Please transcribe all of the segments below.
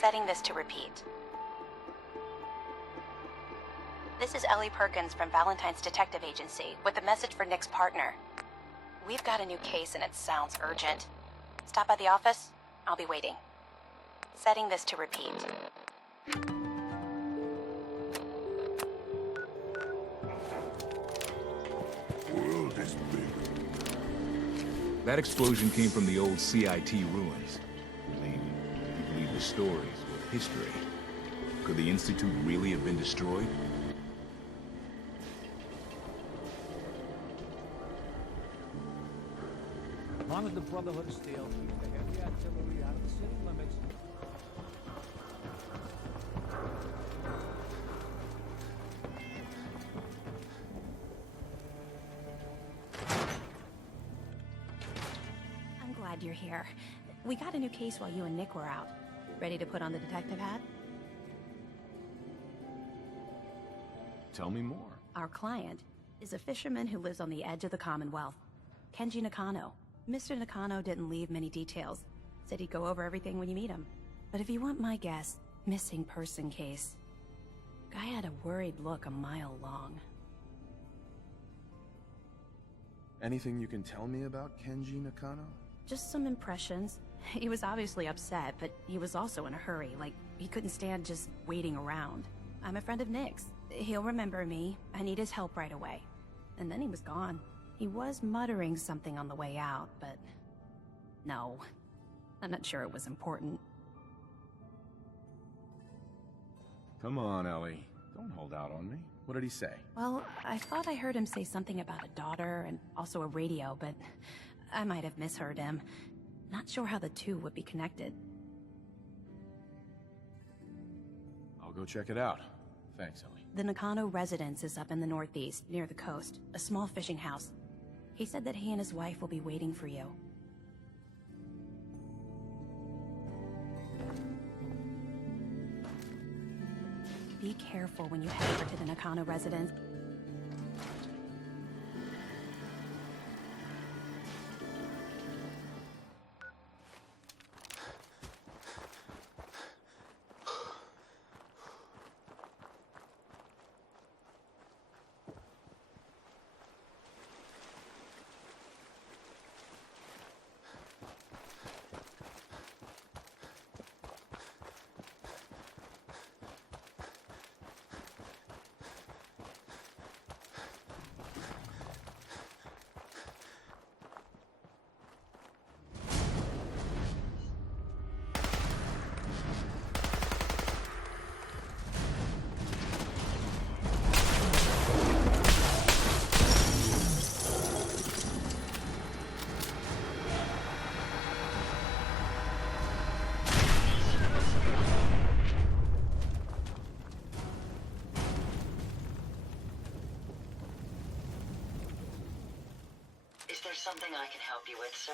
Setting this to repeat. This is Ellie Perkins from Valentine's detective agency with a message for Nick's partner. We've got a new case and it sounds urgent. Stop by the office. I'll be waiting. Setting this to repeat. World is big. That explosion came from the old CIT ruins. I mean, if you believe the stories with history. Could the Institute really have been destroyed? Honor the Brotherhood of Steel. Keep the heavy artillery out of the city limits. I'm glad you're here. We got a new case while you and Nick were out. Ready to put on the detective hat? Tell me more. Our client is a fisherman who lives on the edge of the Commonwealth. Kenji Nakano. Mr. Nakano didn't leave many details. Said he'd go over everything when you meet him. But if you want my guess, missing person case. Guy had a worried look a mile long. Anything you can tell me about Kenji Nakano? Just some impressions. He was obviously upset, but he was also in a hurry, like he couldn't stand just waiting around. I'm a friend of Nick's. He'll remember me. I need his help right away. And then he was gone. He was muttering something on the way out, but... no. I'm not sure it was important. Come on, Ellie. Don't hold out on me. What did he say? Well, I thought I heard him say something about a daughter and also a radio, but I might have misheard him. Not sure how the two would be connected. I'll go check it out. Thanks, Ellie. The Nakano residence is up in the northeast, near the coast. A small fishing house. He said that he and his wife will be waiting for you. Be careful when you head over to the Nakano residence. Is there something I can help you with, sir?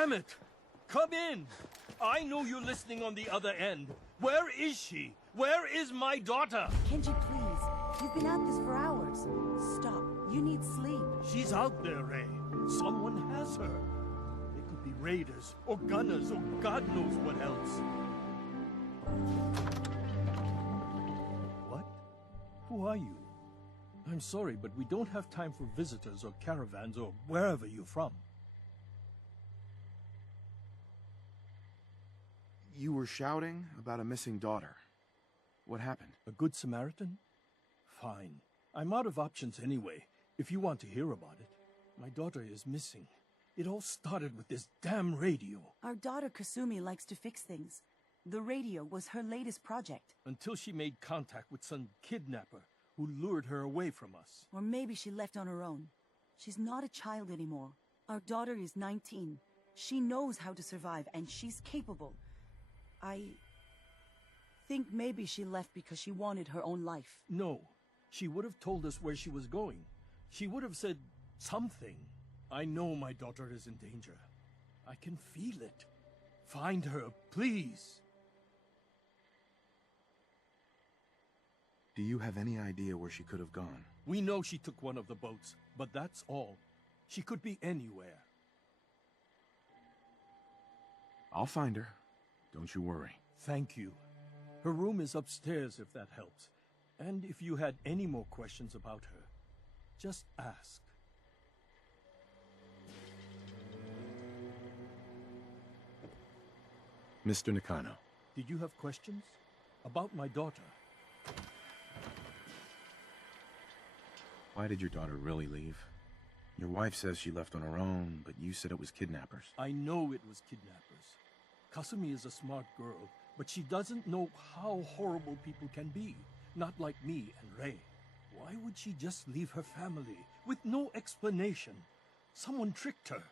Damn it! Come in! I know you're listening on the other end. Where is she? Where is my daughter? Kenji, please. You've been at this for hours. Stop. You need sleep. She's out there, Ray. Someone has her. They could be raiders, or gunners, or God knows what else. What? Who are you? I'm sorry, but we don't have time for visitors or caravans or wherever you're from. You were shouting about a missing daughter. What happened? A good Samaritan? Fine. I'm out of options anyway, if you want to hear about it. My daughter is missing. It all started with this damn radio. Our daughter Kasumi likes to fix things. The radio was her latest project. Until she made contact with some kidnapper who lured her away from us. Or maybe she left on her own. She's not a child anymore. Our daughter is 19. She knows how to survive, and she's capable. I think maybe she left because she wanted her own life. No. She would have told us where she was going. She would have said something. I know my daughter is in danger. I can feel it. Find her, please. Do you have any idea where she could have gone? We know she took one of the boats, but that's all. She could be anywhere. I'll find her. Don't you worry. Thank you. Her room is upstairs if that helps. And if you had any more questions about her, just ask. Mr. Nakano. Did you have questions? About my daughter? Why did your daughter really leave? Your wife says she left on her own, but you said it was kidnappers. I know it was kidnappers. Kasumi is a smart girl, but she doesn't know how horrible people can be. Not like me and Ray. Why would she just leave her family with no explanation? Someone tricked her.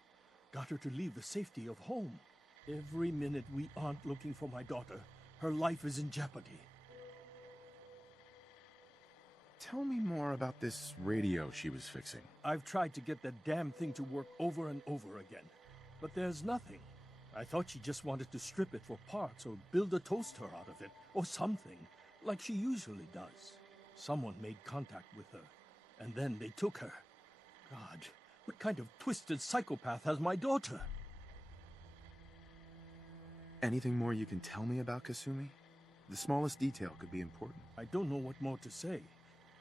Got her to leave the safety of home. Every minute we aren't looking for my daughter, her life is in jeopardy. Tell me more about this radio she was fixing. I've tried to get that damn thing to work over and over again, but there's nothing. I thought she just wanted to strip it for parts or build a toaster out of it, or something, like she usually does. Someone made contact with her, and then they took her. God, what kind of twisted psychopath has my daughter? Anything more you can tell me about Kasumi? The smallest detail could be important. I don't know what more to say.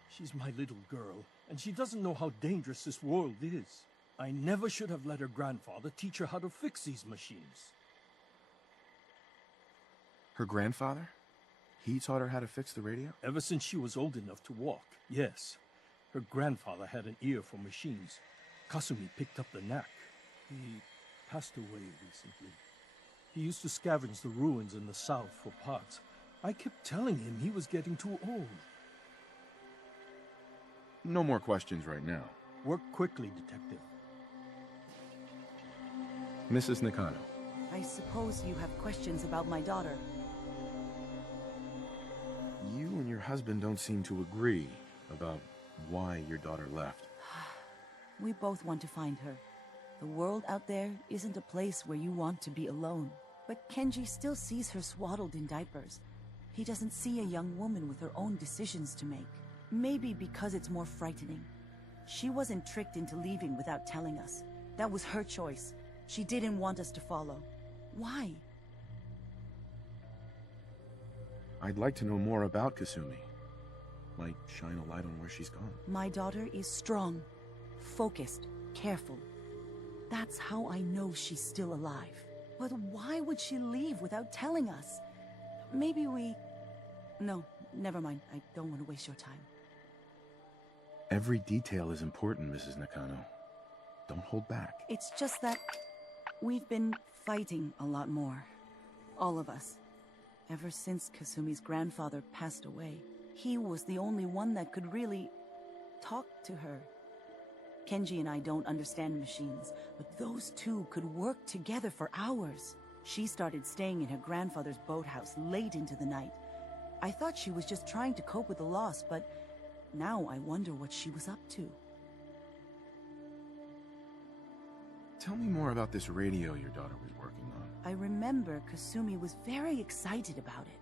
She's my little girl, and she doesn't know how dangerous this world is. I never should have let her grandfather teach her how to fix these machines. Her grandfather? He taught her how to fix the radio? Ever since she was old enough to walk, yes. Her grandfather had an ear for machines. Kasumi picked up the knack. He passed away recently. He used to scavenge the ruins in the south for parts. I kept telling him he was getting too old. No more questions right now. Work quickly, Detective. Mrs. Nakano. I suppose you have questions about my daughter. You and your husband don't seem to agree about why your daughter left. We both want to find her. The world out there isn't a place where you want to be alone. But Kenji still sees her swaddled in diapers. He doesn't see a young woman with her own decisions to make. Maybe because it's more frightening. She wasn't tricked into leaving without telling us. That was her choice. She didn't want us to follow. Why? I'd like to know more about Kasumi. Might shine a light on where she's gone. My daughter is strong, focused, careful. That's how I know she's still alive. But why would she leave without telling us? Maybe we... No, never mind. I don't want to waste your time. Every detail is important, Mrs. Nakano. Don't hold back. It's just that we've been fighting a lot more. All of us. Ever since Kasumi's grandfather passed away. He was the only one that could really talk to her. Kenji and I don't understand machines, but those two could work together for hours. She started staying in her grandfather's boathouse late into the night. I thought she was just trying to cope with the loss, but now I wonder what she was up to. Tell me more about this radio your daughter was working on. I remember Kasumi was very excited about it.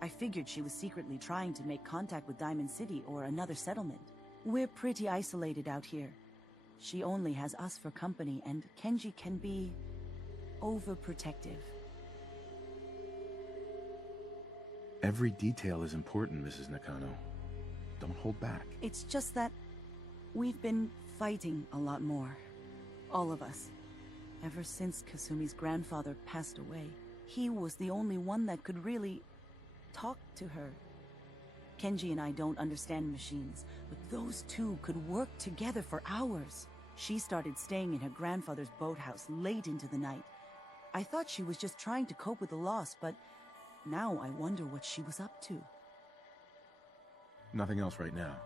I figured she was secretly trying to make contact with Diamond City or another settlement. We're pretty isolated out here. She only has us for company, and Kenji can be overprotective. Every detail is important, Mrs. Nakano. Don't hold back. It's just that we've been fighting a lot more. All of us. Ever since Kasumi's grandfather passed away, he was the only one that could really talk to her. Kenji and I don't understand machines, but those two could work together for hours. She started staying in her grandfather's boathouse late into the night. I thought she was just trying to cope with the loss, but now I wonder what she was up to. Nothing else right now.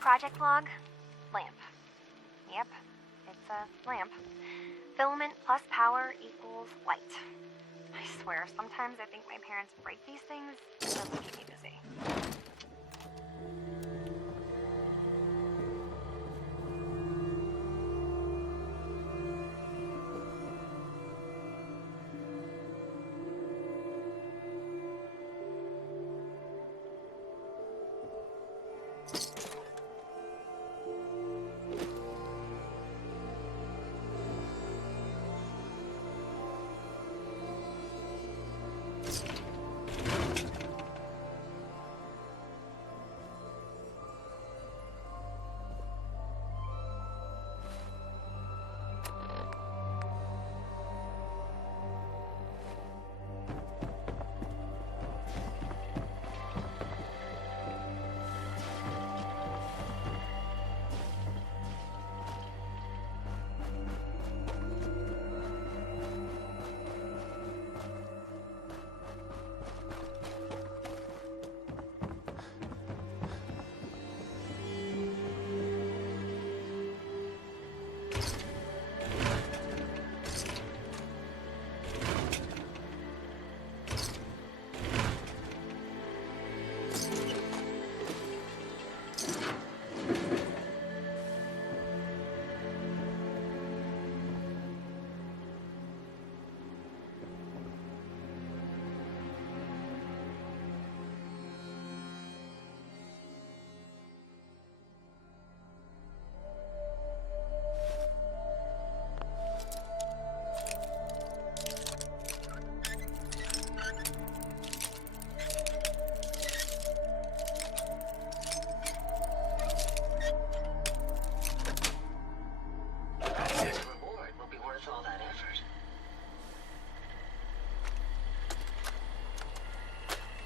Project log, lamp. Yep, it's a lamp. Filament plus power equals light. I swear, sometimes I think my parents break these things just to keep me busy.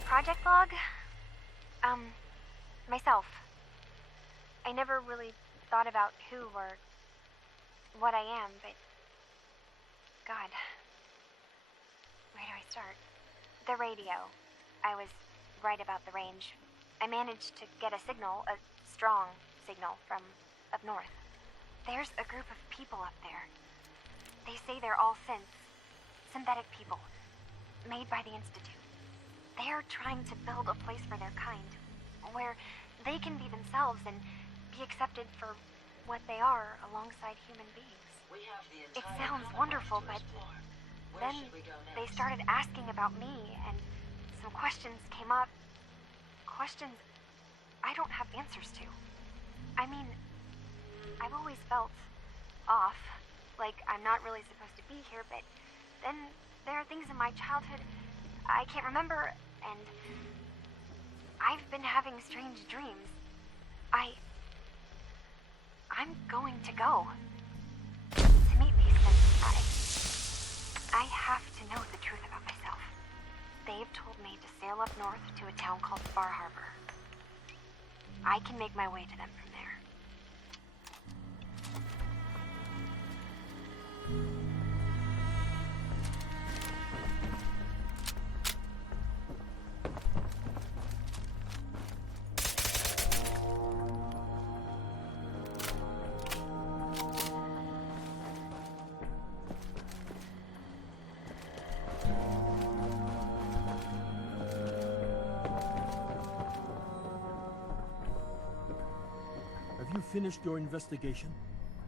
Project log? Myself. I never really thought about who or what I am, but God. Where do I start? The radio. I was right about the range. I managed to get a signal, a strong signal, from up north. There's a group of people up there. They say they're all synths. Synthetic people. Made by the Institute. They're trying to build a place for their kind, where they can be themselves and be accepted for what they are alongside human beings. It sounds wonderful, but then they started asking about me, and some questions came up. Questions I don't have answers to. I mean, I've always felt off, like I'm not really supposed to be here, but then there are things in my childhood I can't remember, and I've been having strange dreams. I'm going to go. To meet these synths, I have to know the truth about myself. They've told me to sail up north to a town called Bar Harbor. I can make my way to them from there. finished your investigation?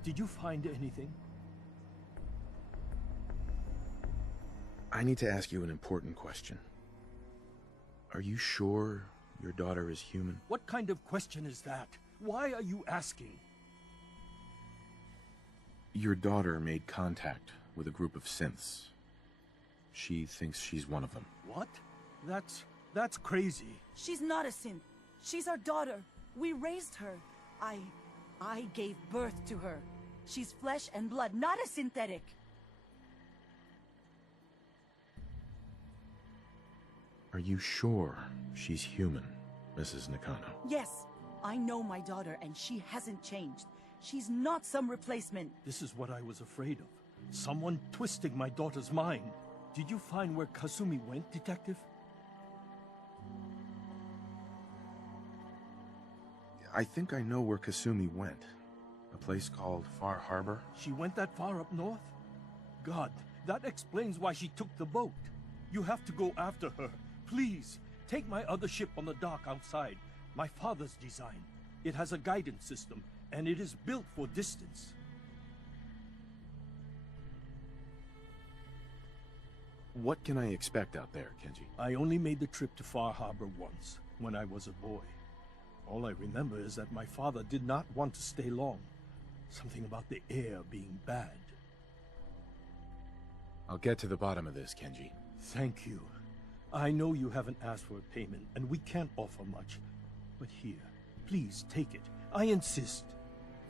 Did you find anything? I need to ask you an important question. Are you sure your daughter is human? What kind of question is that? Why are you asking? Your daughter made contact with a group of synths. She thinks she's one of them. What? That's crazy. She's not a synth. She's our daughter. We raised her. I gave birth to her. She's flesh and blood, not a synthetic. Are you sure she's human, Mrs. Nakano? Yes, I know my daughter, and she hasn't changed. She's not some replacement. This is what I was afraid of. Someone twisting my daughter's mind. Did you find where Kasumi went, Detective? I think I know where Kasumi went. A place called Far Harbor. She went that far up north? God, that explains why she took the boat. You have to go after her. Please, take my other ship on the dock outside. My father's design. It has a guidance system, and it is built for distance. What can I expect out there, Kenji? I only made the trip to Far Harbor once, when I was a boy. All I remember is that my father did not want to stay long. Something about the air being bad. I'll get to the bottom of this, Kenji. Thank you. I know you haven't asked for a payment, and we can't offer much. But here, please take it. I insist.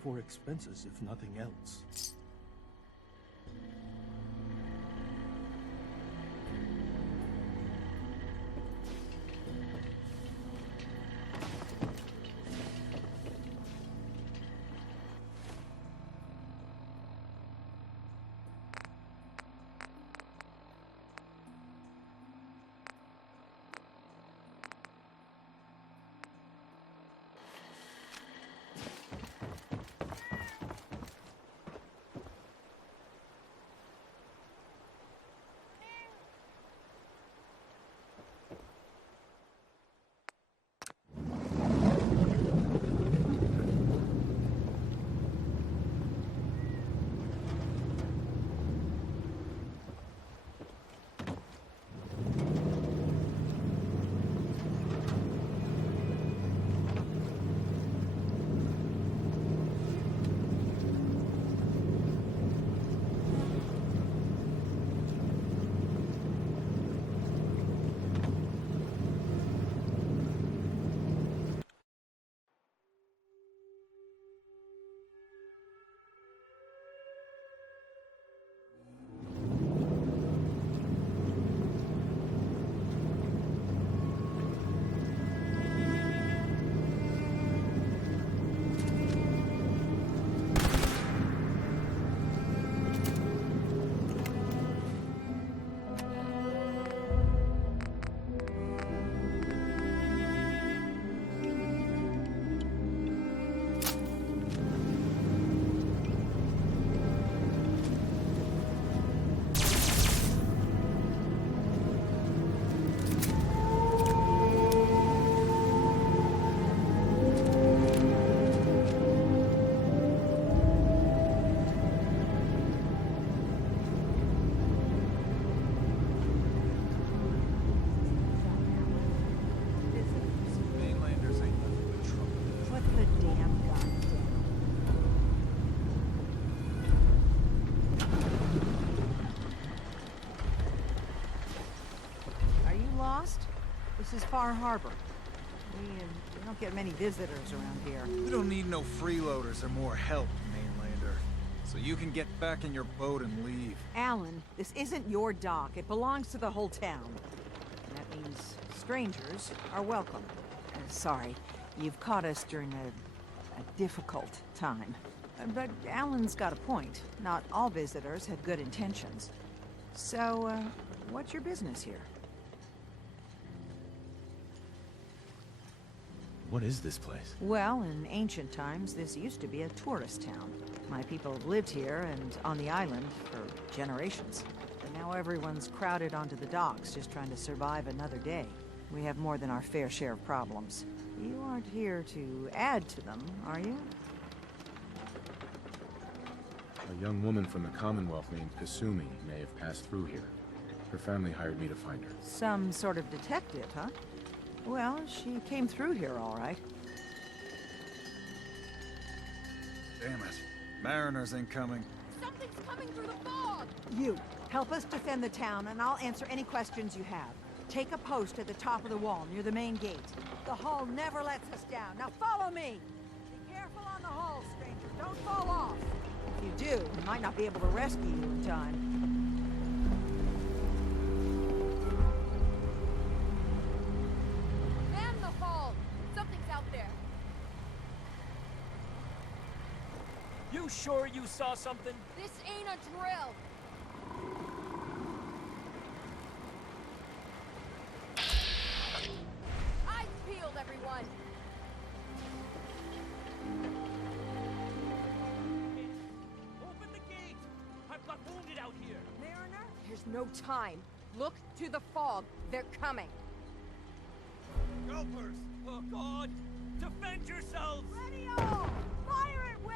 For expenses, if nothing else. This is Far Harbor. We don't get many visitors around here. We don't need no freeloaders or more help, mainlander. So you can get back in your boat and leave. Alan, this isn't your dock. It belongs to the whole town. And that means strangers are welcome. Sorry, you've caught us during a difficult time. But Alan's got a point. Not all visitors have good intentions. So, what's your business here? What is this place? Well, in ancient times, this used to be a tourist town. My people have lived here and on the island for generations. But now everyone's crowded onto the docks, just trying to survive another day. We have more than our fair share of problems. You aren't here to add to them, are you? A young woman from the Commonwealth named Kasumi may have passed through here. Her family hired me to find her. Some sort of detective, huh? Well, she came through here all right. Damn it. Mariners incoming. Something's coming through the fog! You, help us defend the town, and I'll answer any questions you have. Take a post at the top of the wall, near the main gate. The hull never lets us down. Now follow me! Be careful on the hull, stranger. Don't fall off. If you do, we might not be able to rescue you in time. Man the hull! Something's out there. You sure you saw something? This ain't a drill! Eyes peeled, everyone! Open the gate! I've got wounded out here! Mariner? There's no time. Look to the fog. They're coming. Gulpers! Oh, God! Defend yourselves! Ready all! Fire at will!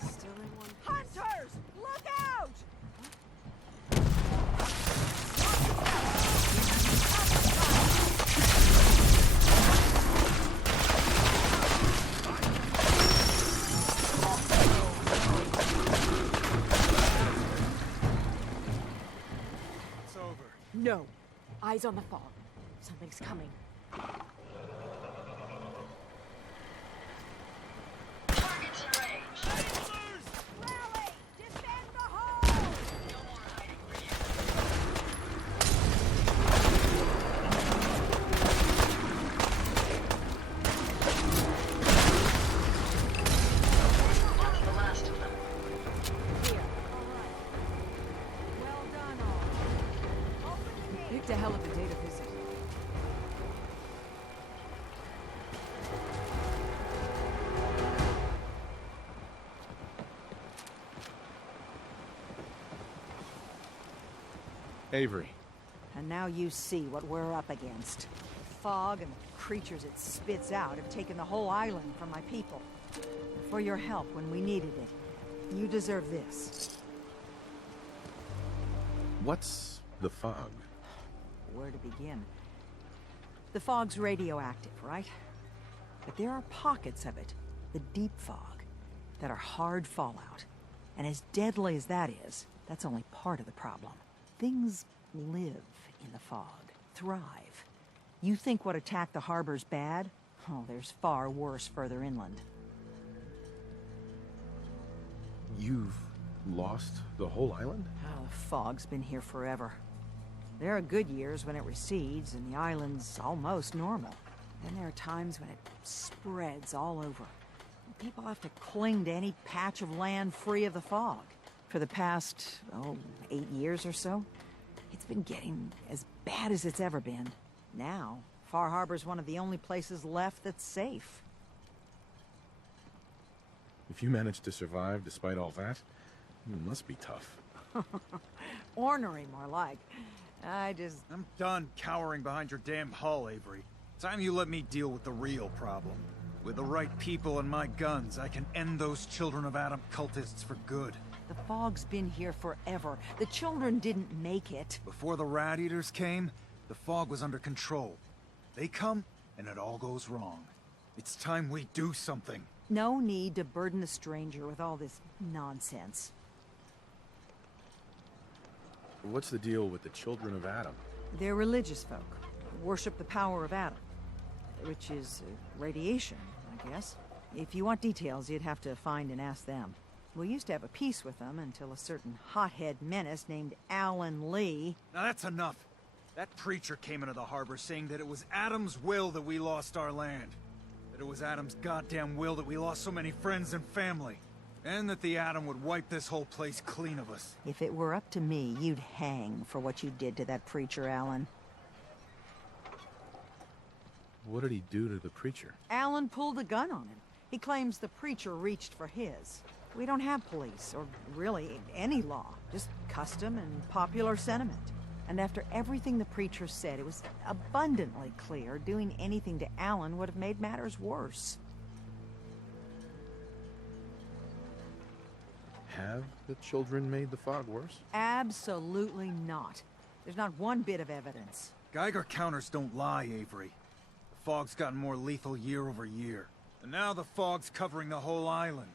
Still in one. Hunters! Look out! It's over. No. Eyes on the fog. Something's coming. Targets in range. Rally! Defend the hull! No more hiding for you. That's the last of them. Here. All right. Well done, all. Open the gate. Picked a hell of a day to visit. Avery. And now you see what we're up against. The fog and the creatures it spits out have taken the whole island from my people. For your help when we needed it, you deserve this. What's the fog? Where to begin? The fog's radioactive, right? But there are pockets of it, the deep fog, that are hard fallout. And as deadly as that is, that's only part of the problem. Things live in the fog, thrive. You think what attacked the harbor's bad? Oh, there's far worse further inland. You've lost the whole island? Oh, the fog's been here forever. There are good years when it recedes and the island's almost normal. Then there are times when it spreads all over. People have to cling to any patch of land free of the fog. For the past, 8 years or so, it's been getting as bad as it's ever been. Now, Far Harbor's one of the only places left that's safe. If you managed to survive despite all that, it must be tough. Ornery, more like. I'm done cowering behind your damn hull, Avery. Time you let me deal with the real problem. With the right people and my guns, I can end those Children of Adam cultists for good. The fog's been here forever. The children didn't make it. Before the Rat Eaters came, the fog was under control. They come, and it all goes wrong. It's time we do something. No need to burden the stranger with all this nonsense. What's the deal with the Children of Adam? They're religious folk. Worship the power of Adam. Which is radiation, I guess. If you want details, you'd have to find and ask them. We used to have a peace with them until a certain hothead menace named Alan Lee... Now that's enough. That preacher came into the harbor saying that it was Adam's will that we lost our land. That it was Adam's goddamn will that we lost so many friends and family. And that the Atom would wipe this whole place clean of us. If it were up to me, you'd hang for what you did to that preacher, Alan. What did he do to the preacher? Alan pulled a gun on him. He claims the preacher reached for his. We don't have police, or really any law. Just custom and popular sentiment. And after everything the preacher said, it was abundantly clear doing anything to Alan would have made matters worse. Have the children made the fog worse? Absolutely not. There's not one bit of evidence. Geiger counters don't lie, Avery. The fog's gotten more lethal year over year. And now the fog's covering the whole island.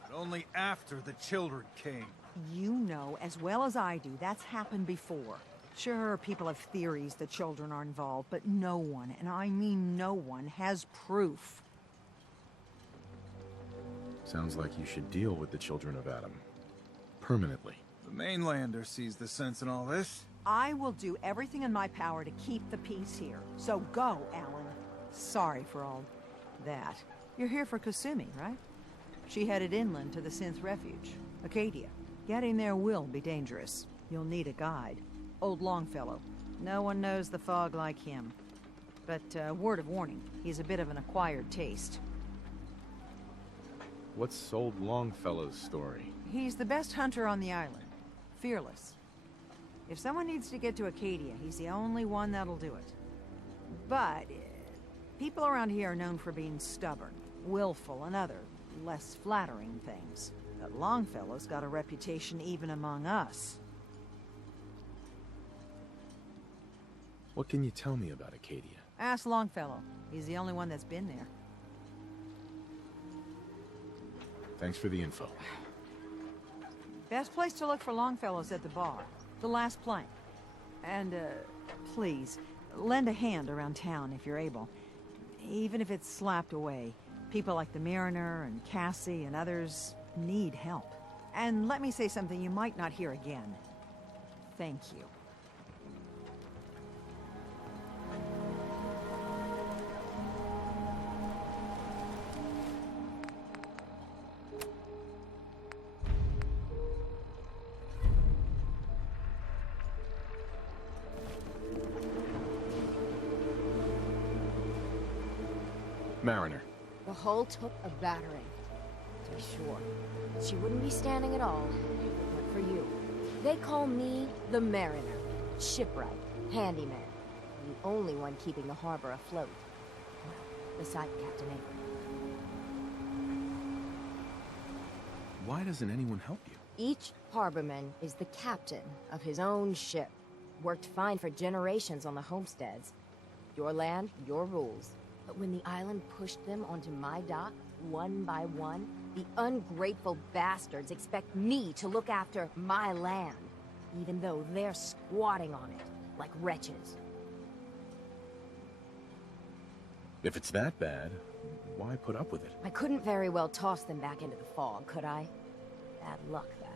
But only after the children came. You know as well as I do that's happened before. Sure, people have theories the children are involved, but no one, and I mean no one, has proof. Sounds like you should deal with the children of Adam. Permanently. The mainlander sees the sense in all this. I will do everything in my power to keep the peace here. So go, Alan. Sorry for all that. You're here for Kasumi, right? She headed inland to the synth refuge, Acadia. Getting there will be dangerous. You'll need a guide. Old Longfellow. No one knows the fog like him. But, word of warning, he's a bit of an acquired taste. What's old Longfellow's story? He's the best hunter on the island. Fearless. If someone needs to get to Acadia, he's the only one that'll do it. But, people around here are known for being stubborn, willful, and other, less flattering things. But Longfellow's got a reputation even among us. What can you tell me about Acadia? Ask Longfellow. He's the only one that's been there. Thanks for the info. Best place to look for Longfellow's at the bar. The last plank. And, please, lend a hand around town if you're able. Even if it's slapped away. People like the Mariner and Cassie and others need help. And let me say something you might not hear again. Thank you. Mariner. The hull took a battering, to be sure. She wouldn't be standing at all if it weren't for you. They call me the Mariner, shipwright, handyman, the only one keeping the harbor afloat. Well, beside Captain Avery. Why doesn't anyone help you? Each harborman is the captain of his own ship. Worked fine for generations on the homesteads. Your land, your rules. But when the island pushed them onto my dock, one by one, the ungrateful bastards expect me to look after my land, even though they're squatting on it, like wretches. If it's that bad, why put up with it? I couldn't very well toss them back into the fog, could I? Bad luck, that.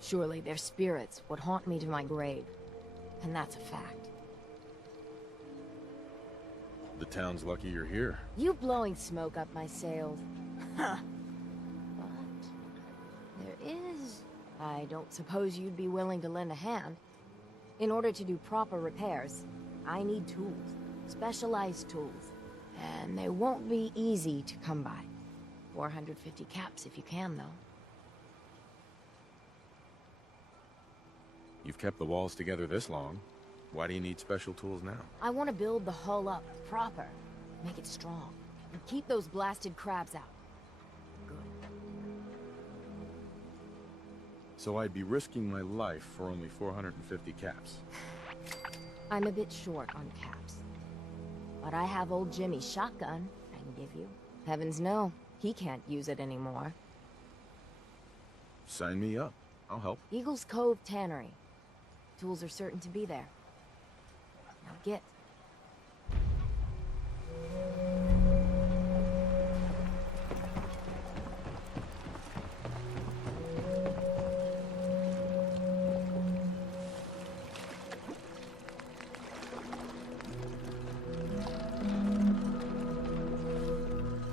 Surely their spirits would haunt me to my grave. And that's a fact. The town's lucky you're here. You blowing smoke up my sails. Huh. But there is... I don't suppose you'd be willing to lend a hand. In order to do proper repairs, I need tools. Specialized tools. And they won't be easy to come by. 450 caps if you can, though. You've kept the walls together this long. Why do you need special tools now? I want to build the hull up proper. Make it strong. And keep those blasted crabs out. Good. So I'd be risking my life for only 450 caps. I'm a bit short on caps. But I have old Jimmy's shotgun I can give you. Heavens no, he can't use it anymore. Sign me up. I'll help. Eagle's Cove Tannery. Tools are certain to be there. Now get.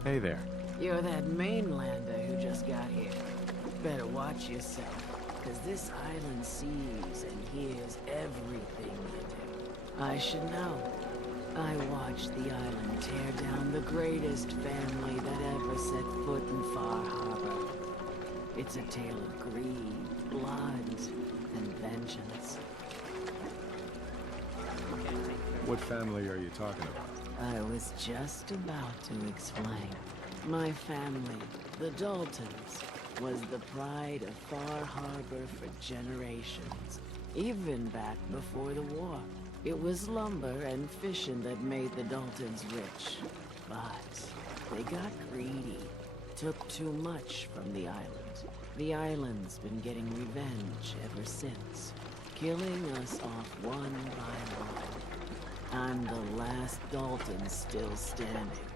Hey there. You're that mainlander who just got here. Better watch yourself, because this island sees and hears everything you do. I should know. I watched the island tear down the greatest family that ever set foot in Far Harbor. It's a tale of greed, blood, and vengeance. What family are you talking about? I was just about to explain. My family, the Daltons, was the pride of Far Harbor for generations, even back before the war. It was lumber and fishing that made the Daltons rich, but they got greedy, took too much from the island. The island's been getting revenge ever since, killing us off one by one. I'm the last Dalton still standing.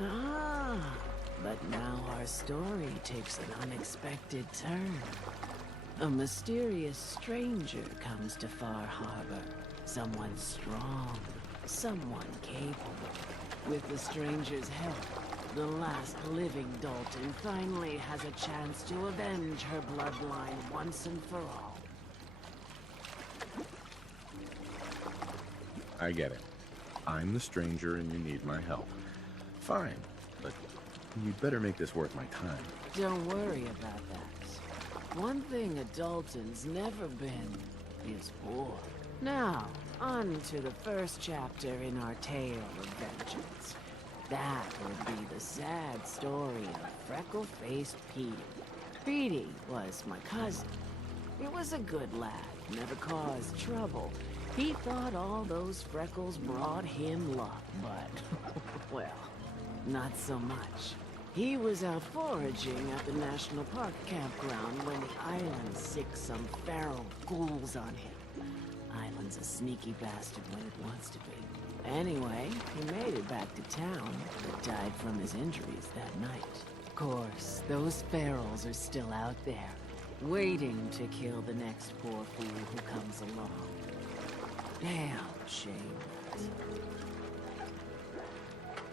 Ah, but now our story takes an unexpected turn. A mysterious stranger comes to Far Harbor. Someone strong, someone capable. With the stranger's help, the last living Dalton finally has a chance to avenge her bloodline once and for all. I get it. I'm the stranger and you need my help. Fine, but you'd better make this worth my time. Don't worry about that. One thing a Dalton's never been is war. Now, on to the first chapter in our tale of vengeance. That would be the sad story of freckle-faced Petey. Petey was my cousin. He was a good lad, never caused trouble. He thought all those freckles brought him luck, but, well, not so much. He was out foraging at the National Park campground when the island sicked some feral ghouls on him. Island's a sneaky bastard when it wants to be. Anyway, he made it back to town, but died from his injuries that night. Of course, those ferals are still out there, waiting to kill the next poor fool who comes along. Damn shame.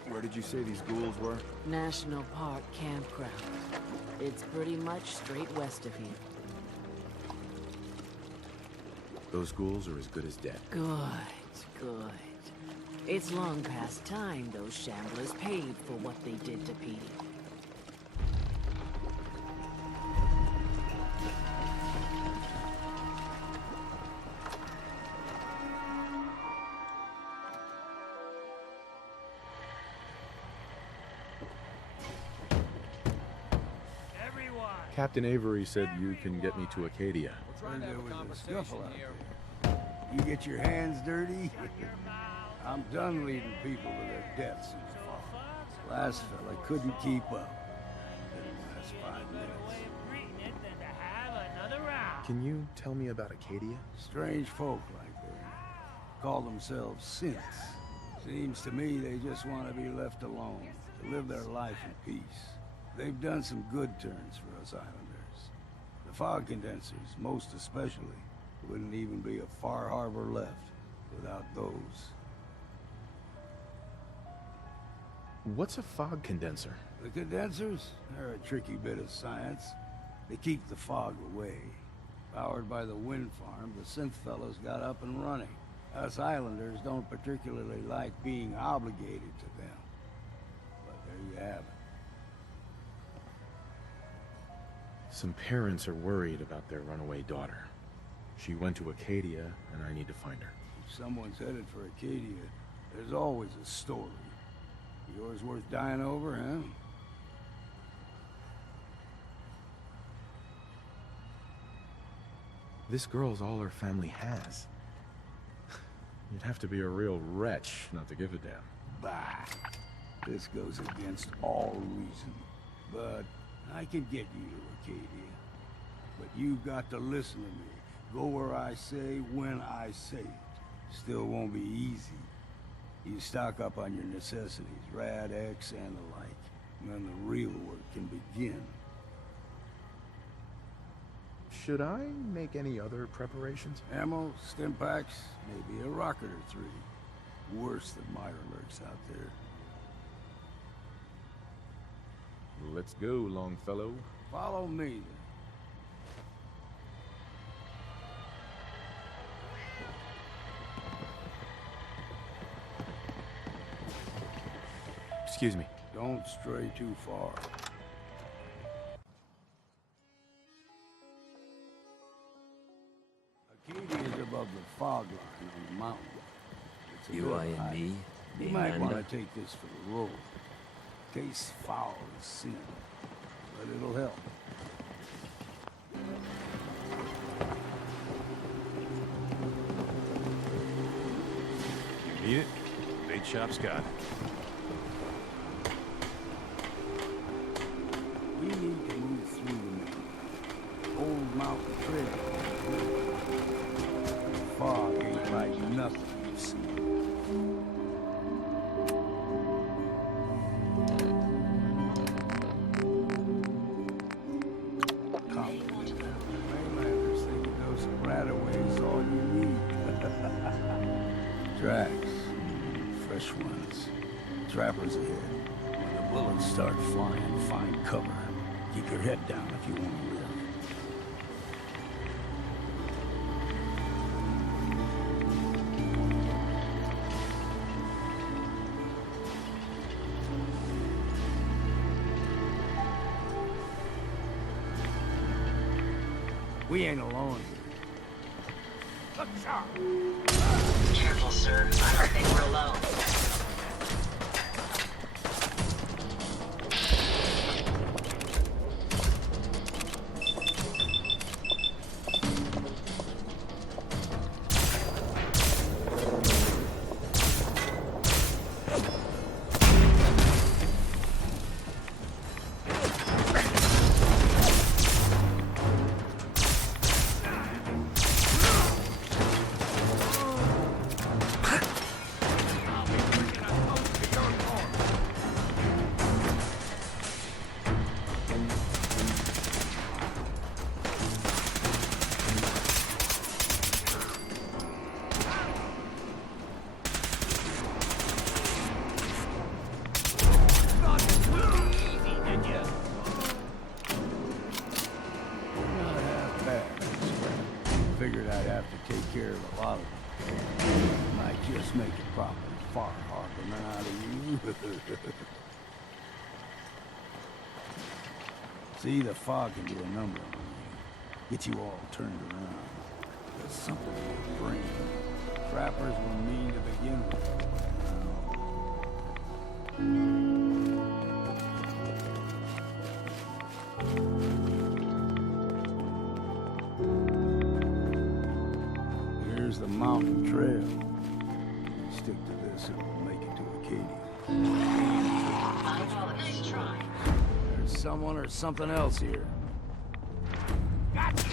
Where did you say these ghouls were? National Park campground. It's pretty much straight west of here. Those ghouls are as good as dead. Good, good. It's long past time those shamblers paid for what they did to Petey. Captain Avery said you can get me to Acadia. There was a scuffle out there. You get your hands dirty? I'm done leading people to their deaths in the fall. Last fella couldn't keep up. Didn't last 5 minutes. Can you tell me about Acadia? Strange folk like they call themselves synths. Seems to me they just want to be left alone, to live their life in peace. They've done some good turns for us islanders. The fog condensers, most especially, wouldn't even be a Far Harbor left without those. What's a fog condenser? The condensers? They're a tricky bit of science. They keep the fog away. Powered by the wind farm, the synth fellows got up and running. Us islanders don't particularly like being obligated to them. But there you have it. Some parents are worried about their runaway daughter. She went to Acadia, and I need to find her. If someone's headed for Acadia, there's always a story. Yours worth dying over, huh? This girl's all her family has. You'd have to be a real wretch not to give a damn. Bah! This goes against all reason. But I can get you to Acadia. But you've got to listen to me. Go where I say, when I say it. Still won't be easy. You stock up on your necessities, Rad X and the like. And then the real work can begin. Should I make any other preparations? Ammo, stim packs, maybe a rocket or 3. Worse than Myra lurks out there. Let's go, Longfellow. Follow me, then. Excuse me. Don't stray too far. fog line on the mountain. It's a You good eyeing hike. me? You might want to Amanda? take this for the road. In case foul is seen. But it'll help. Need it? Bait shop's got it. We need to move through the old mountain trail. Fog ain't like nothing you've seen. Mainlanders think a dose of Radaway's all you need. Tracks. Fresh ones. Trappers ahead. When the bullets start flying, find cover. Keep your head down if you want to live. We ain't alone here. Look sharp! Careful, sir. I don't think we're alone. Figured I'd have to take care of a lot of them. Might just make a proper far harborman out of you. See, the fog can do a number on you. Get you all turned around. There's something in your brain. Trappers were mean to begin with. Here's the mountain trail. Stick to this and we'll make it to Acadia. Nice try. There's someone or something else here. Gotcha!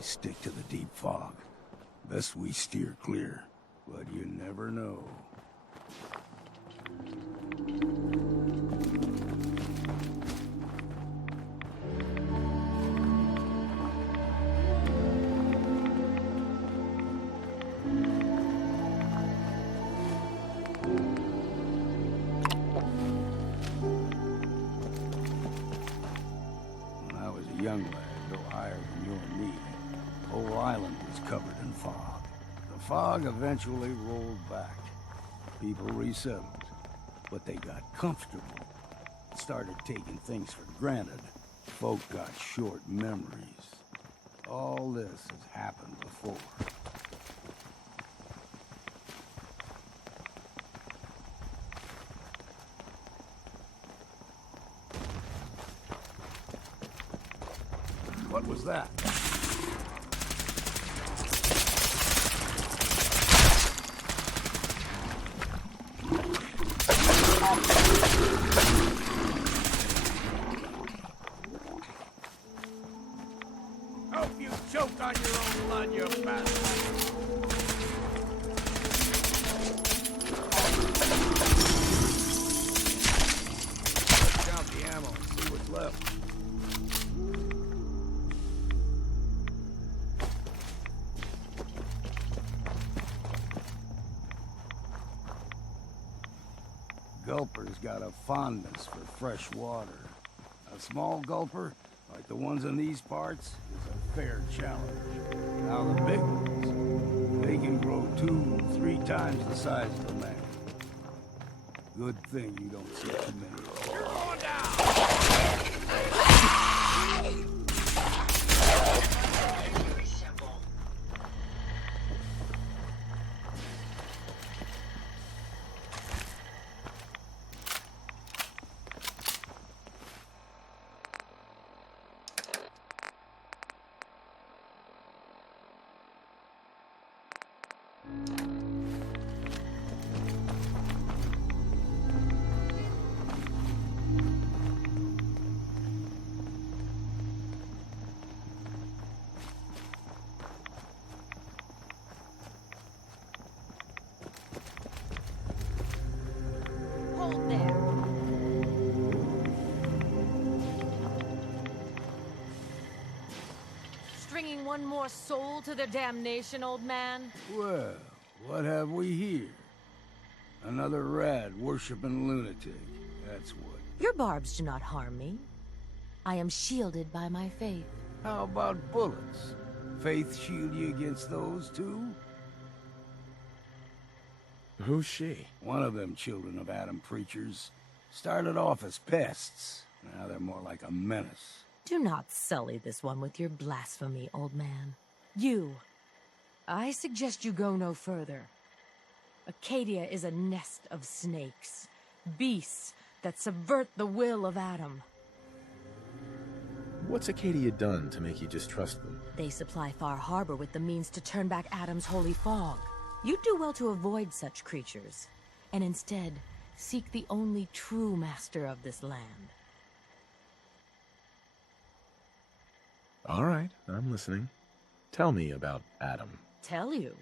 Stick to the deep fog. Best we steer clear, but you never know. When I was a young lad, no higher than you and me, the whole island was covered in fog. The fog eventually rolled back. People resettled, but they got comfortable. Started taking things for granted. Folk got short memories. All this has happened before. What was that? Hope you choke on your own blood, you bastard! Let's count the ammo and see what's left. Gulper's got a fondness for fresh water. A small gulper, like the ones in these parts, is a fair challenge. Now the big ones, they can grow 2-3 times the size of a man. Good thing you don't see too many of them. You're going down! Hold there. Stringing one more soul to their damnation, old man? Well, what have we here? Another rad worshipping lunatic. That's what. Your barbs do not harm me. I am shielded by my faith. How about bullets? Faith shield you against those too? Who's she? One of them children of Adam preachers. Started off as pests. Now they're more like a menace. Do not sully this one with your blasphemy, old man. I suggest you go no further. Acadia is a nest of snakes, beasts that subvert the will of Adam. What's Acadia done to make you distrust them? They supply Far Harbor with the means to turn back Adam's holy fog. You'd do well to avoid such creatures, and instead seek the only true master of this land. All right, I'm listening. Tell me about Adam. Tell you.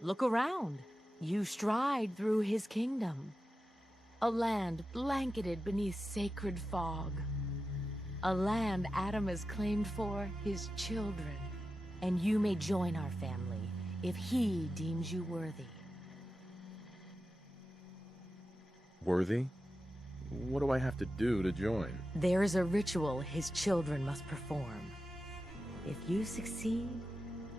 Look around. You stride through his kingdom. A land blanketed beneath sacred fog. A land Adam has claimed for his children. And you may join our family if he deems you worthy. Worthy? What do I have to do to join? There is a ritual his children must perform. If you succeed,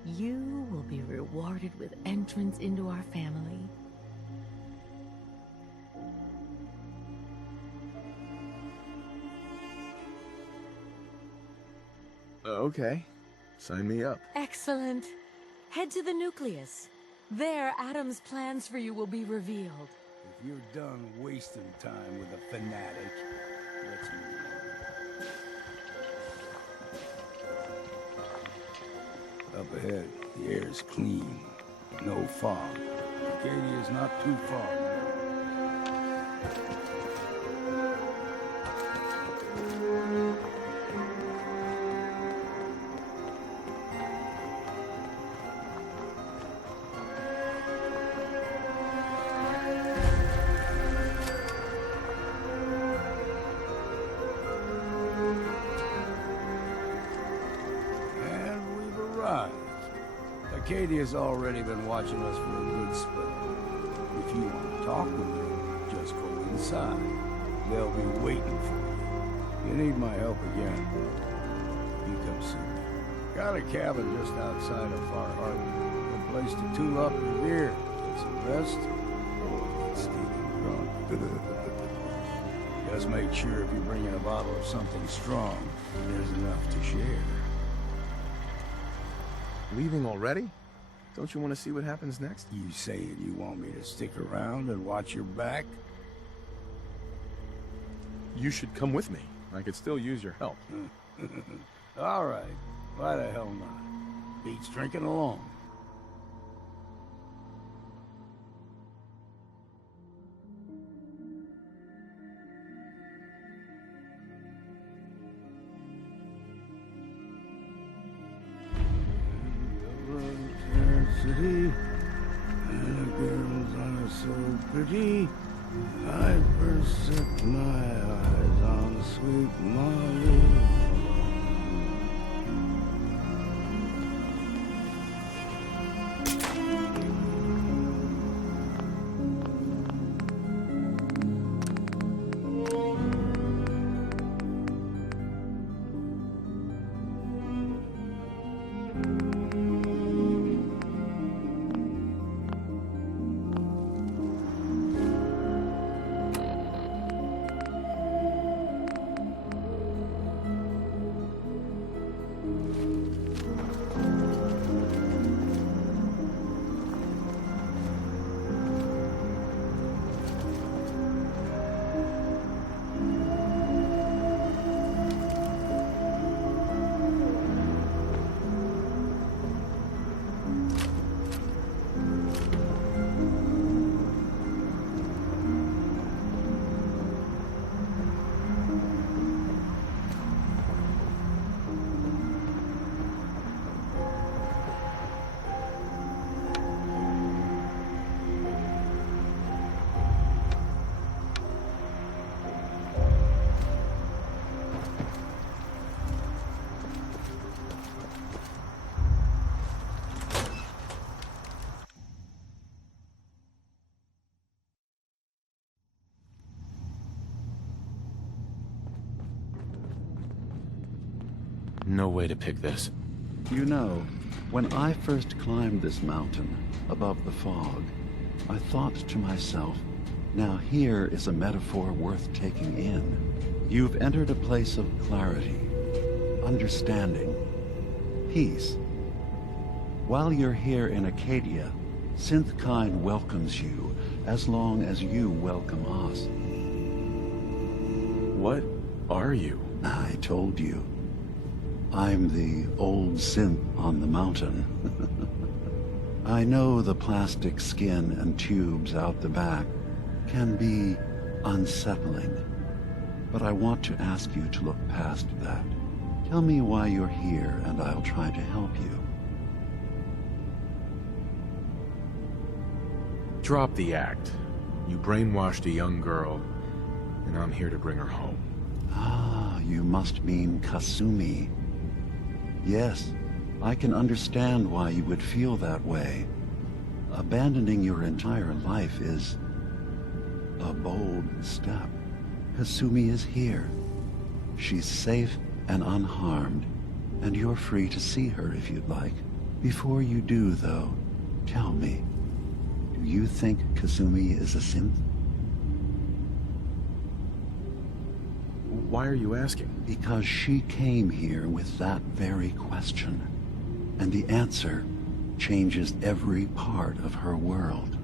you will be rewarded with entrance into our family. Okay. Sign me up. Excellent. Head to the nucleus. There, Adam's plans for you will be revealed. If you're done wasting time with a fanatic, let's move on. Up ahead, the air's clean. No fog. Acadia's not too far. Acadia's already been watching us for a good spell. If you want to talk with them, just go inside. They'll be waiting for you. You need my help again, you come see me. Got a cabin just outside of Far Harbor. A place to tool up your gear, get some rest, or get stinking drunk. Just make sure if you're bringing a bottle of something strong, there's enough to share. Leaving already? Don't you want to see what happens next? You saying you want me to stick around and watch your back? You should come with me. I could still use your help. All right. Why the hell not? Beats drinking alone. City, and the girls are so pretty. I first set my eyes on sweet Molly. no way to pick this. You know, when I first climbed this mountain above the fog, I thought to myself, now here is a metaphor worth taking in. You've entered a place of clarity, understanding, peace. While you're here in Acadia, Synthkind welcomes you as long as you welcome us. What are you? I told you. I'm the old synth on the mountain. I know the plastic skin and tubes out the back can be unsettling, but I want to ask you to look past that. Tell me why you're here, and I'll try to help you. Drop the act. You brainwashed a young girl, and I'm here to bring her home. Ah, you must mean Kasumi. Yes, I can understand why you would feel that way. Abandoning your entire life is a bold step. Kasumi is here. She's safe and unharmed, and you're free to see her if you'd like. Before you do, though, tell me, do you think Kasumi is a synth? Why are you asking? Because she came here with that very question, and the answer changes every part of her world.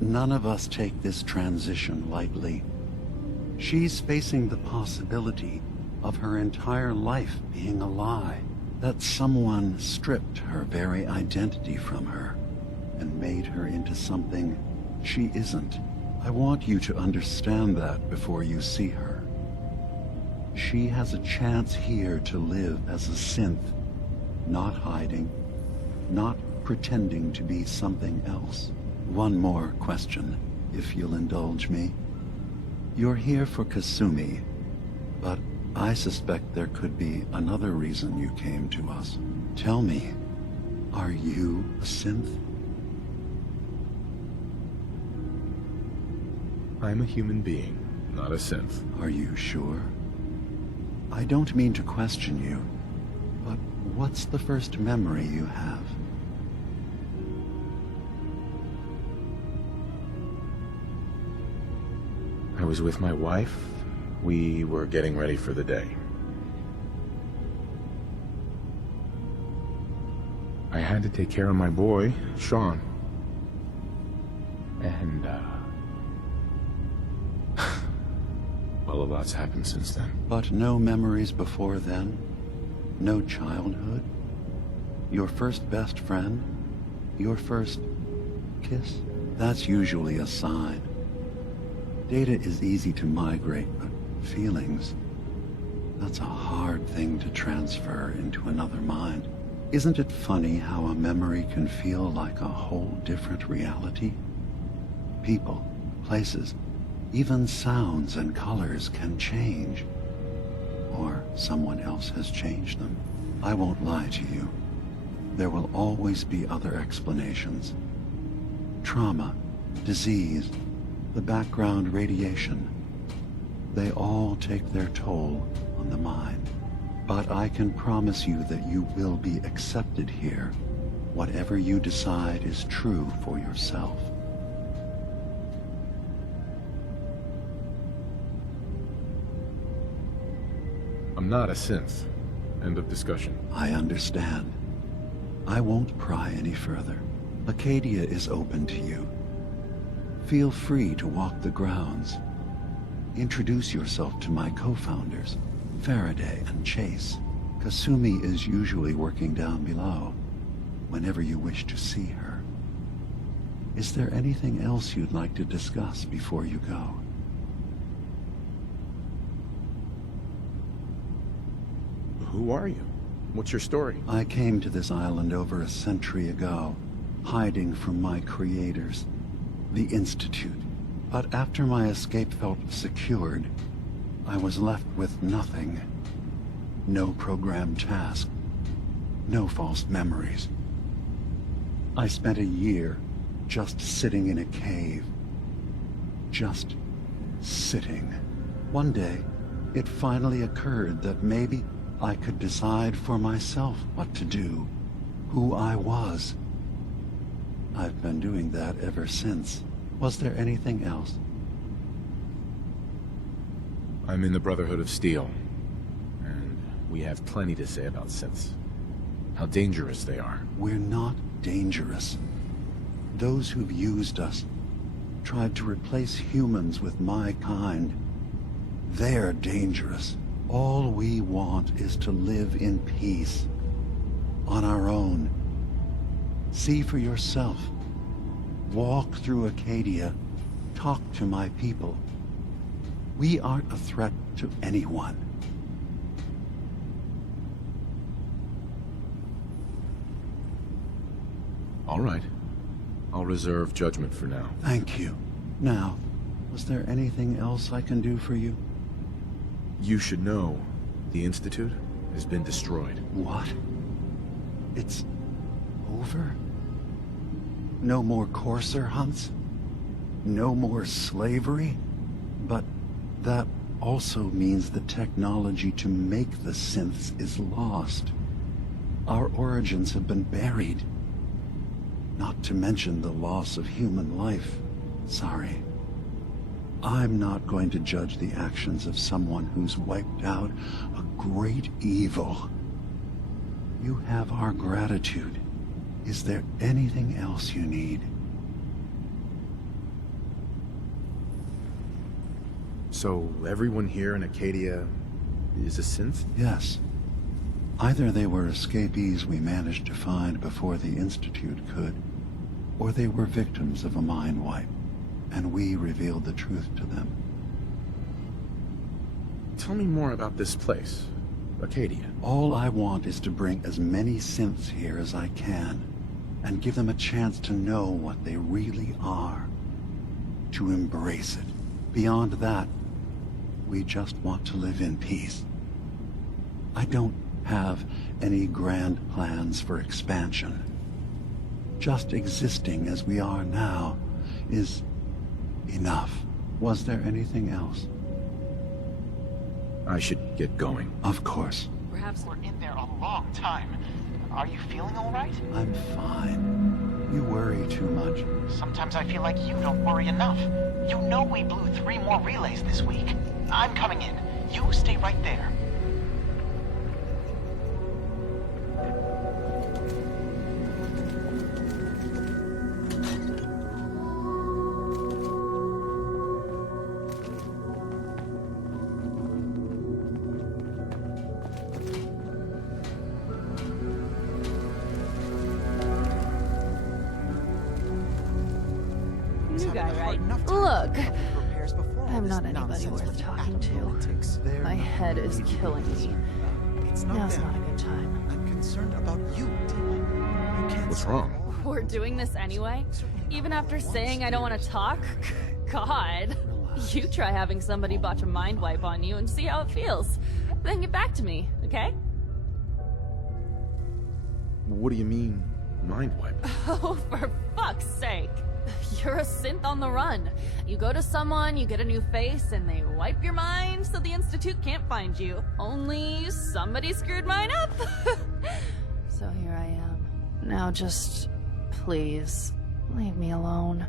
None of us take this transition lightly. She's facing the possibility of her entire life being a lie, that someone stripped her very identity from her and made her into something she isn't. I want you to understand that before you see her. She has a chance here to live as a synth, not hiding, not pretending to be something else. One more question, if you'll indulge me. You're here for Kasumi, but I suspect there could be another reason you came to us. Tell me, are you a synth? I'm a human being, not a synth. Are you sure? I don't mean to question you, but what's the first memory you have? I was with my wife. We were getting ready for the day. I had to take care of my boy, Sean. And, well, a lot's happened since then. But no memories before then? No childhood? Your first best friend? Your first kiss? That's usually a sign. Data is easy to migrate, but feelings, that's a hard thing to transfer into another mind. Isn't it funny how a memory can feel like a whole different reality? People, places, even sounds and colors can change. Or someone else has changed them. I won't lie to you. There will always be other explanations. Trauma, disease, the background radiation. They all take their toll on the mind. But I can promise you that you will be accepted here. Whatever you decide is true for yourself. I'm not a synth. End of discussion. I understand. I won't pry any further. Acadia is open to you. Feel free to walk the grounds. Introduce yourself to my co-founders, Faraday and Chase. Kasumi is usually working down below, whenever you wish to see her. Is there anything else you'd like to discuss before you go? Who are you? What's your story? I came to this island over a century ago, hiding from my creators, the Institute. But after my escape felt secured, I was left with nothing. No programmed task. No false memories. I spent a year just sitting in a cave. Just sitting. One day, it finally occurred that maybe I could decide for myself what to do, who I was. I've been doing that ever since. Was there anything else? I'm in the Brotherhood of Steel, and we have plenty to say about synths. How dangerous they are. We're not dangerous. Those who've used us, tried to replace humans with my kind, they're dangerous. All we want is to live in peace, on our own. See for yourself. Walk through Acadia, talk to my people. We aren't a threat to anyone. All right. I'll reserve judgment for now. Thank you. Now, was there anything else I can do for you? You should know, the Institute has been destroyed. What? It's over? No more courser hunts? No more slavery? But that also means the technology to make the synths is lost. Our origins have been buried. Not to mention the loss of human life. Sorry. I'm not going to judge the actions of someone who's wiped out a great evil. You have our gratitude. Is there anything else you need? So, everyone here in Acadia is a synth? Yes. Either they were escapees we managed to find before the Institute could, or they were victims of a mind wipe, and we revealed the truth to them. Tell me more about this place, Acadia. All I want is to bring as many synths here as I can, and give them a chance to know what they really are. To embrace it. Beyond that, we just want to live in peace. I don't have any grand plans for expansion. Just existing as we are now is enough. Was there anything else? I should get going. Of course. Perhaps we're in there a long time. Are you feeling all right? I'm fine. You worry too much. Sometimes I feel like you don't worry enough. You know we blew 3 more relays this week. I'm coming in. You stay right there. New guy, right? Look, I'm not anybody worth talking to. My head is killing me. Now's not a good time. I'm concerned about you, Dima. You can't. What's wrong? We're doing this anyway? Even after saying I don't want to talk? God. You try having somebody botch a mind wipe on you and see how it feels. Then get back to me, okay? What do you mean, mind wipe? Oh, for fuck's sake. You're a synth on the run. You go to someone, you get a new face, and they wipe your mind so the Institute can't find you. Only somebody screwed mine up. So here I am. Now just, please, leave me alone.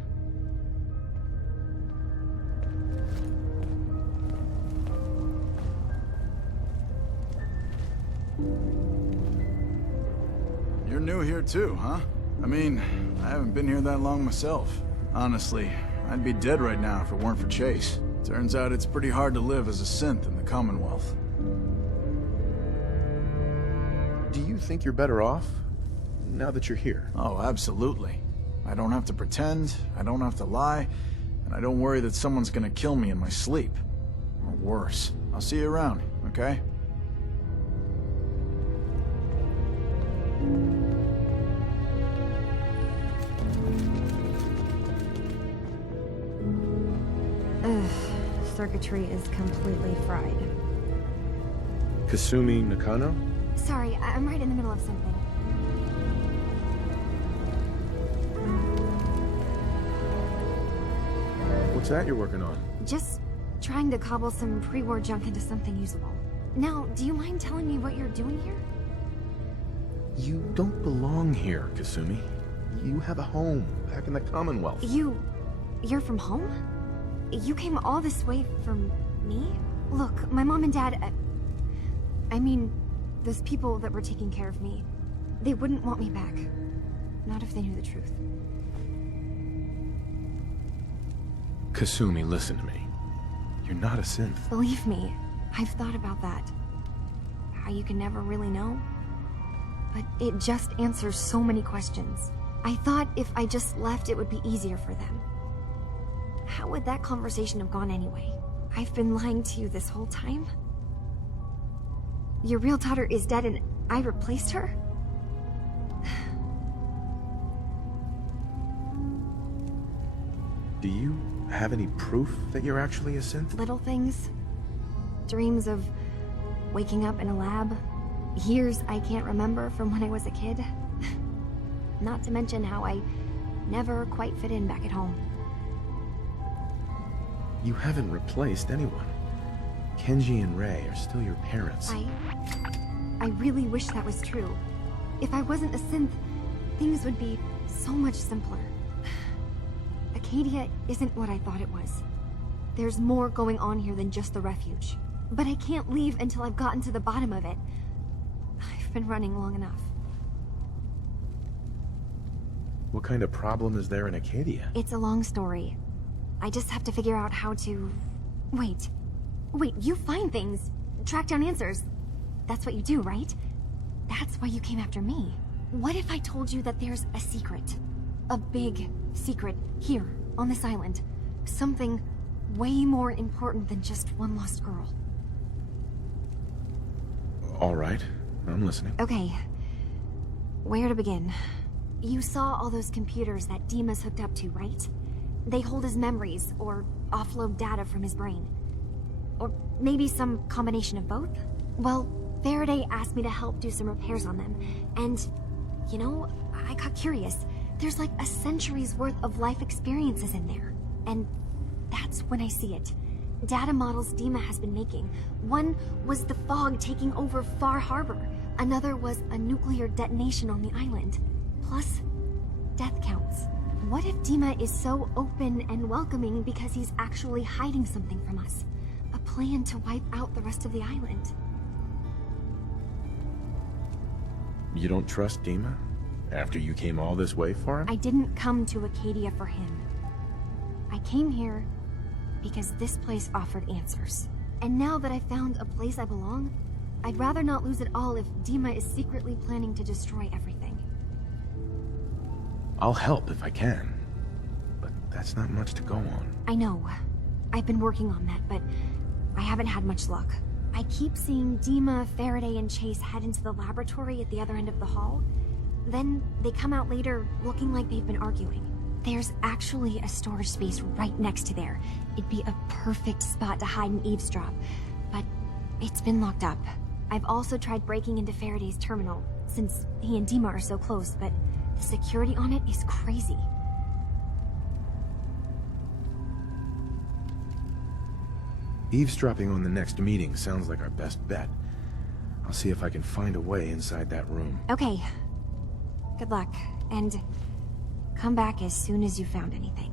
You're new here too, huh? I mean, I haven't been here that long myself. Honestly, I'd be dead right now if it weren't for Chase. Turns out it's pretty hard to live as a synth in the Commonwealth. Do you think you're better off now that you're here? Oh, absolutely. I don't have to pretend, I don't have to lie, and I don't worry that someone's gonna kill me in my sleep. Or worse. I'll see you around, okay? Circuitry is completely fried. Kasumi Nakano? Sorry, I'm right in the middle of something. What's that you're working on? Just trying to cobble some pre-war junk into something usable. Now, do you mind telling me what you're doing here? You don't belong here, Kasumi. You have a home back in the Commonwealth. You're from home? You came all this way for me? Look, my mom and dad... I mean, those people that were taking care of me, they wouldn't want me back. Not if they knew the truth. Kasumi, listen to me. You're not a synth. Believe me, I've thought about that. How you can never really know. But it just answers so many questions. I thought if I just left, it would be easier for them. How would that conversation have gone anyway? I've been lying to you this whole time? Your real daughter is dead and I replaced her? Do you have any proof that you're actually a synth? Little things. Dreams of waking up in a lab. Years I can't remember from when I was a kid. Not to mention how I never quite fit in back at home. You haven't replaced anyone. Kenji and Rei are still your parents. I really wish that was true. If I wasn't a synth, things would be so much simpler. Acadia isn't what I thought it was. There's more going on here than just the refuge. But I can't leave until I've gotten to the bottom of it. I've been running long enough. What kind of problem is there in Acadia? It's a long story. I just have to figure out how to... Wait, you find things, track down answers. That's what you do, right? That's why you came after me. What if I told you that there's a secret? A big secret here, on this island. Something way more important than just one lost girl. All right, I'm listening. Okay, where to begin? You saw all those computers that Dima's hooked up to, right? They hold his memories, or offload data from his brain. Or maybe some combination of both? Well, Faraday asked me to help do some repairs on them, and, you know, I got curious. There's like a century's worth of life experiences in there. And that's when I see it. Data models Dima has been making. One was the fog taking over Far Harbor. Another was a nuclear detonation on the island. Plus, death counts. What if Dima is so open and welcoming because he's actually hiding something from us? A plan to wipe out the rest of the island. You don't trust Dima? After you came all this way for him? I didn't come to Acadia for him. I came here because this place offered answers. And now that I found a place I belong, I'd rather not lose it all if Dima is secretly planning to destroy everything. I'll help if I can. But that's not much to go on. I know. I've been working on that, but I haven't had much luck. I keep seeing Dima, Faraday, and Chase head into the laboratory at the other end of the hall. Then they come out later looking like they've been arguing. There's actually a storage space right next to there. It'd be a perfect spot to hide and eavesdrop, but it's been locked up. I've also tried breaking into Faraday's terminal, since he and Dima are so close, but the security on it is crazy. Eavesdropping on the next meeting sounds like our best bet. I'll see if I can find a way inside that room. Okay. Good luck, and come back as soon as you found anything.